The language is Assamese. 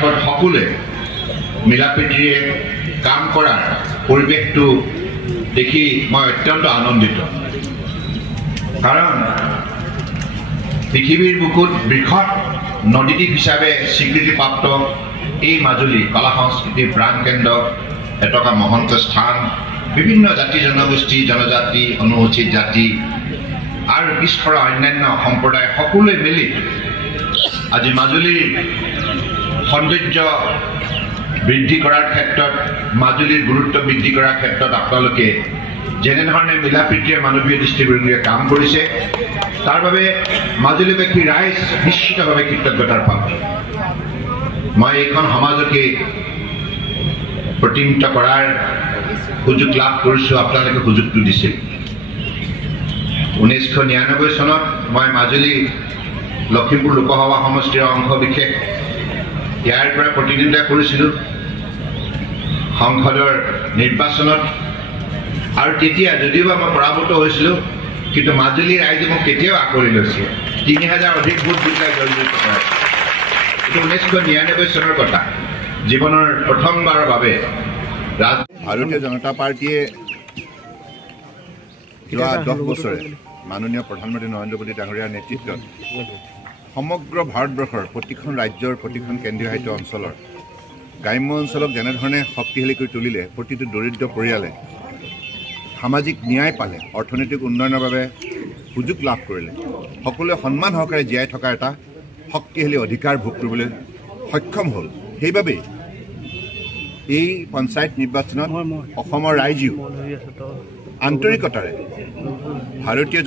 স্বাৰ্থত সকলোৱে মিলাপ্ৰীতিৰে কাম কৰাৰ পৰিৱেশটো দেখি মই অত্যন্ত আনন্দিত। কাৰণ পৃথিৱীৰ বুকুত বৃহৎ নদীদ্বীপ হিচাপে স্বীকৃতিপ্ৰাপ্ত এই মাজুলী কলা সংস্কৃতিৰ প্ৰাণকেন্দ্ৰ, এটকা মহন্ত স্থান, বিভিন্ন জাতি জনগোষ্ঠী, জনজাতি, অনুসূচিত জাতি আৰু পিছপৰা অন্যান্য সম্প্ৰদায় সকলোৱে মিলি আজি মাজুলীৰ সৌন্দৰ্য বৃদ্ধি কৰাৰ ক্ষেত্ৰত, মাজুলীৰ গুৰুত্ব বৃদ্ধি কৰাৰ ক্ষেত্ৰত আপোনালোকে যেনেধৰণে মিলাপ্ৰীতিৰে মানৱীয় দৃষ্টিভংগীৰে কাম কৰিছে, তাৰ বাবে মাজুলীবাসী ৰাইজ নিশ্চিতভাৱে কৃতজ্ঞতাৰ পাত্ৰ। মই এইখন সমাজকে প্ৰতিনিধিত্ব কৰাৰ সুযোগ লাভ কৰিছোঁ, আপোনালোকে সুযোগটো দিছিল। 1999 চনত মই মাজুলী লখিমপুৰ লোকসভা সমষ্টিৰ অংশ বিশেষ ইয়াৰ পৰা প্ৰতিদ্বন্দ্বিতা কৰিছিলোঁ সংসদৰ নিৰ্বাচনত। আৰু তেতিয়া যদিও মই পৰাভূত হৈছিলোঁ, কিন্তু মাজুলী ৰাইজে মোক কেতিয়াও আঁকোৱালি লৈছিল। 3000 অধিক ভোট জিকাই জয়যুক্ত কৰে। এইটো 1999 চনৰ কথা। জীৱনৰ প্ৰথমবাৰৰ বাবে ভাৰতীয় জনতা পাৰ্টীয়ে যোৱা 10 বছৰে মাননীয় প্ৰধানমন্ত্ৰী নৰেন্দ্ৰ মোদী ডাঙৰীয়াৰ নেতৃত্বত সমগ্ৰ ভাৰতবৰ্ষৰ প্ৰতিখন ৰাজ্যৰ প্ৰতিখন কেন্দ্ৰীয় শাসিত অঞ্চলৰ গ্ৰাম্য অঞ্চলক যেনেধৰণে শক্তিশালী কৰি তুলিলে, প্ৰতিটো দৰিদ্ৰ পৰিয়ালে সামাজিক ন্যায় পালে, অৰ্থনৈতিক উন্নয়নৰ বাবে সুযোগ লাভ কৰিলে, সকলোৱে সন্মান সহকাৰে জীয়াই থকা এটা শক্তিশালী অধিকাৰ ভোগ কৰিবলৈ সক্ষম হ'ল। সেইবাবেই এই পঞ্চায়ত নিৰ্বাচনত অসমৰ ৰাইজেও আন্তৰিকতাৰে ভাৰতীয়